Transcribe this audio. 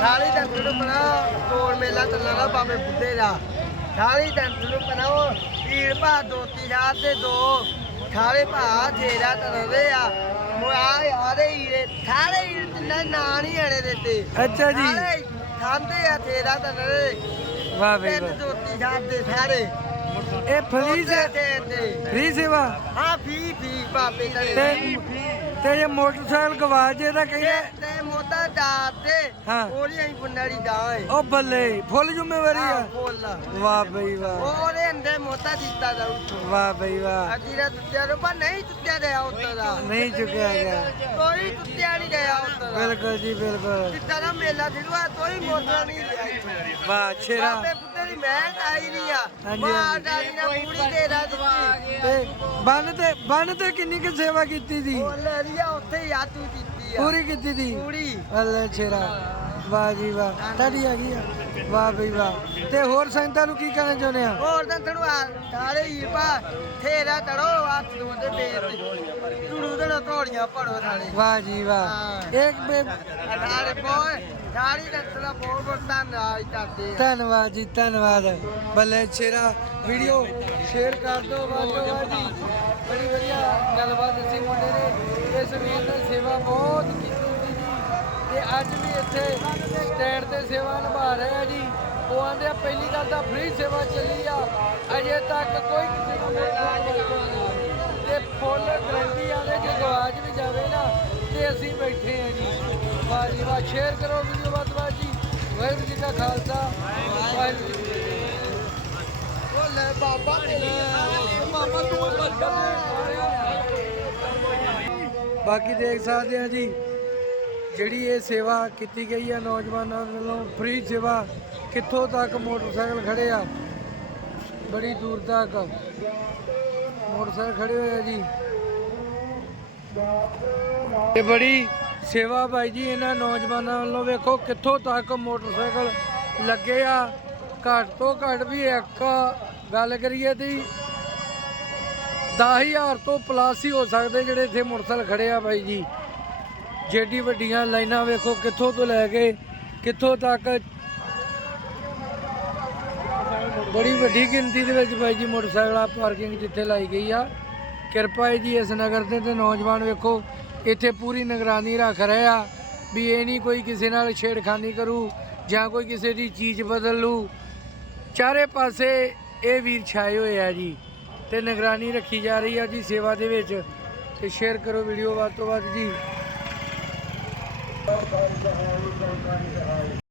ਸਾਰੀ ਜੰਤ ਨੂੰ ਪਣਾ ਕੋਲ ਮੇਲਾ ਚੱਲਣਾ ਬਾਬੇ ਬੁੱਢੇ ਦਾ। ਸਾਰੀ ਜੰਤ ਨੂੰ ਉਹ ਪੀੜ ਭਾ ਦੋਤੀ ਰਾਤ ਦੇ ਦੋ। ਖਾਲੇ ਭਾ ਜੇਰਾ ਤਰਦੇ ਆ। ਮੋਆ ਯਾਰੇ ਹੀਰੇ ਸਾਰੇ ਹੀਰੇ ਨਾਂ ਨਹੀਂ ਅੜੇ ਦਿੱਤੇ। ਅੱਛਾ ਜੀ। ਖਾਂਦੇ ਆ ਤੇਰਾ ਤਰਦੇ ਵਾਹ ਬਈ ਵਾਹ। ਦੋਤੀ ਰਾਤ ਦੇ ਸਾਰੇ। ਇਹ ਫਰੀ ਸੇ ਫਰੀ ਸੇਵਾ? ਹਾਂ ਫੀ ਫੀ ਬਾਬੇ ਤੇ ਤੇ ਇਹ ਮੋਟਰਸਾਈਕਲ ਗਵਾਚ ਜੇ ਤਾਂ ਕਹਿੰਦੇ ਤੇ ਮੋਤਾ ਦਾ ਤੇ ਹਾਂ। ਉਹਦੀ ਅਸੀਂ ਪੁੰਨੜੀ ਦਾ ਏ। ਉਹ ਬੱਲੇ ਫੁੱਲ ਜ਼ਿੰਮੇਵਾਰੀ ਆ। ਫੁੱਲ ਵਾਹ ਬਈ ਵਾਹ। ਉਹਦੇ ਅੰਦਰ ਮੋਤਾ ਦਿੱਤਾ ਦਾ ਉੱਥੋਂ ਵਾਹ ਬਈ ਵਾਹ। ਅਜੀ ਦਾ ਤੁੱਤਿਆ ਰੋ ਪਰ ਨਹੀਂ ਤੁੱਤਿਆ ਰਿਹਾ ਉੱਤੋਂ ਦਾ। ਨਹੀਂ ਚੁੱਕਿਆ ਗਿਆ। ਕੋਈ ਤੁੱਤਿਆ ਨਹੀਂ ਰਿਹਾ ਉੱਤੋਂ ਦਾ। ਬਿਲਕੁਲ ਜੀ ਬਿਲਕੁਲ। ਜਿੱਦਾਂ ਦਾ ਮੇਲਾ ਸਿਲਵਾ ਕੋਈ ਮੋਤਾ ਨਹੀਂ ਲਿਆ। ਵਾਹ ਛੇਰਾ। ਦੀ ਮਿਹਨਤ ਆਈ ਨਹੀਂ ਆ। ਹਾਂਜੀ, ਮਾਂ ਹਾਂਜੀ। ਡਾਲੀ ਨਾਲ ਪੂਰੀ ਦੇ ਰਾ ਦਿੱਤੀ ਤੇ ਬੰਨ ਤੇ ਬੰਨ ਤੇ ਕਿੰਨੀ ਕੁ ਸੇਵਾ ਕੀਤੀ ਦੀ ਉਹ ਲੈ ਲਿਆ ਉੱਥੇ ਹੀ ਆ ਤੂੰ ਦਿੱਤੀ ਆ। ਪੂਰੀ ਕੀਤੀ ਦੀ ਪੂਰੀ। ਅੱਲੇ ਛੇਰਾ। ਵਾਹ ਜੀ ਵਾਹ। ਤੁਹਾਡੀ ਆ ਗਈ ਆ? ਵਾਹ ਬਈ ਵਾਹ। ਤੇ ਹੋਰ ਸੰਗਤਾਂ ਨੂੰ ਕੀ ਕਹਿਣਾ ਚਾਹੁੰਦੇ ਆ? ਹੋਰ ਤਾਂ ਤੈਨੂੰ ਆ ਸਾਰੇ ਹੀ ਪਾ ਥੇਰਾ ਤੜੋ ਹੱਥ ਨੂੰ ਦੇ ਬੇਰ ਟੁੜੂ ਤੜੋ ਘੋੜੀਆਂ ਪੜੋ ਸਾਰੇ ਵਾਹ ਜੀ ਵਾਹ। ਹਾਂ। ਇੱਕ ਬੇ ਸਾਰੇ ਬਹੁਤ ਸਾਰੀ ਨਸਲਾ ਬਹੁਤ ਬਹੁਤ ਧੰਨਵਾਦ ਕਰਦੇ ਆ ਧੰਨਵਾਦ ਜੀ, ਧੰਨਵਾਦ। ਬੱਲੇ ਛੇਰਾ ਵੀਡੀਓ ਸ਼ੇਅਰ ਕਰ ਦਿਓ, ਵੱਧ ਤੋਂ ਬੜੀ ਵਧੀਆ ਗੱਲਬਾਤ ਦੱਸੀ ਮੁੰਡੇ ਨੇ। ਇਸ ਵੀਰ ਨੇ ਸੇਵਾ ਬਹੁਤ ਕੀਤੀ ਸੀ ਜੀ। ਤੇ ਅੱਜ ਵੀ ਇੱਥੇ ਸਟੈਂਡ ਤੇ ਸੇਵਾ ਨਿਭਾ ਰਹੇ ਆ ਜੀ। ਉਹ ਆਂਦੇ ਆ, ਪਹਿਲੀ ਗੱਲ ਤਾਂ ਫ੍ਰੀ ਸੇਵਾ ਚੱਲੀ ਆ। ਅਜੇ ਤੱਕ ਕੋਈ ਕਿਸੇ ਨੂੰ ਮੋਟਰਸਾਈਕਲ ਤੇ ਫੁੱਲ ਗਰੰਟੀ ਆਂਦੇ ਜੇ ਗਵਾਚ ਵੀ ਜਾਵੇ ਨਾ, ਤੇ ਅਸੀਂ ਬੈਠੇ ਆ। ਵਾਹ ਜੀ ਵਾਹ ਸ਼ੇਅਰ ਕਰੋ ਵੀਡੀਓ ਵੱਧ ਤੋਂ ਵੱਧ ਜੀ। ਵਾਹਿਗੁਰੂ ਜੀ ਕਾ ਖਾਲਸਾ ਵਾਹਿਗੁਰੂ ਜੀ ਕੀ ਫਤਿਹ। ਉਹ ਲੈ ਬਾਬਾ ਮਾਮਾ ਤੂੰ ਬਾਕੀ ਦੇਖ ਸਕਦੇ ਆ ਜੀ ਜਿਹੜੀ ਇਹ ਸੇਵਾ ਕੀਤੀ ਗਈ ਆ ਨੌਜਵਾਨਾਂ ਵੱਲੋਂ ਫ੍ਰੀ ਸੇਵਾ ਕਿੱਥੋਂ ਤੱਕ ਮੋਟਰਸਾਈਕਲ ਖੜੇ ਆ? ਬੜੀ ਦੂਰ ਤੱਕ। ਮੋਟਰਸਾਈਕਲ ਖੜੇ ਹੋਏ ਆ ਜੀ। ਇਹ ਬੜੀ ਸੇਵਾ ਬਾਈ ਜੀ, ਇਹਨਾਂ ਨੌਜਵਾਨਾਂ ਵੱਲੋਂ ਵੇਖੋ ਕਿੱਥੋਂ ਤੱਕ ਮੋਟਰਸਾਈਕਲ ਲੱਗੇ ਆ। ਘੱਟ ਤੋਂ ਘੱਟ ਵੀ ਇੱਕ ਗੱਲ ਕਰੀਏ ਤੇ 10000 ਤੋਂ ਪਲੱਸ ਹੀ ਹੋ ਸਕਦੇ ਜਿਹੜੇ ਇੱਥੇ ਮੋਟਰਸਾਈਕਲ ਖੜੇ ਆ ਬਾਈ ਜੀ। ਜੇਡੀ ਵੱਡੀਆਂ ਲਾਈਨਾਂ ਵੇਖੋ ਕਿੱਥੋਂ ਤੋਂ ਲੈ ਕੇ, ਕਿੱਥੋਂ ਤੱਕ। ਬੜੀ ਵੱਡੀ ਗਿਣਤੀ ਦੇ ਵਿੱਚ ਬਾਈ ਜੀ ਮੋਟਰਸਾਈਕਲ ਪਾਰਕਿੰਗ ਜਿੱਥੇ ਲਾਈ ਗਈ ਆ। ਕਿਰਪਾ ਹੈ ਜੀ ਇਸ ਨਗਰ ਦੇ ਤੇ ਨੌਜਵਾਨ ਵੇਖੋ ਇੱਥੇ ਪੂਰੀ ਨਿਗਰਾਨੀ ਰੱਖ ਰਹੇ ਆ ਵੀ ਇਹ ਨਹੀਂ ਕੋਈ ਕਿਸੇ ਨਾਲ ਛੇੜਖਾਨੀ ਕਰੂ ਜਾਂ ਕੋਈ ਕਿਸੇ ਦੀ ਚੀਜ਼ ਬਦਲ ਲੂ। ਚਾਰੇ ਪਾਸੇ ਇਹ ਵੀਰ ਛਾਏ ਹੋਏ ਆ ਜੀ ਤੇ ਨਿਗਰਾਨੀ ਰੱਖੀ ਜਾ ਰਹੀ ਆ ਜੀ ਸੇਵਾ ਦੇ ਵਿੱਚ। ਤੇ ਸ਼ੇਅਰ ਕਰੋ ਵੀਡੀਓ ਵੱਧ ਤੋਂ ਵੱਧ ਜੀ।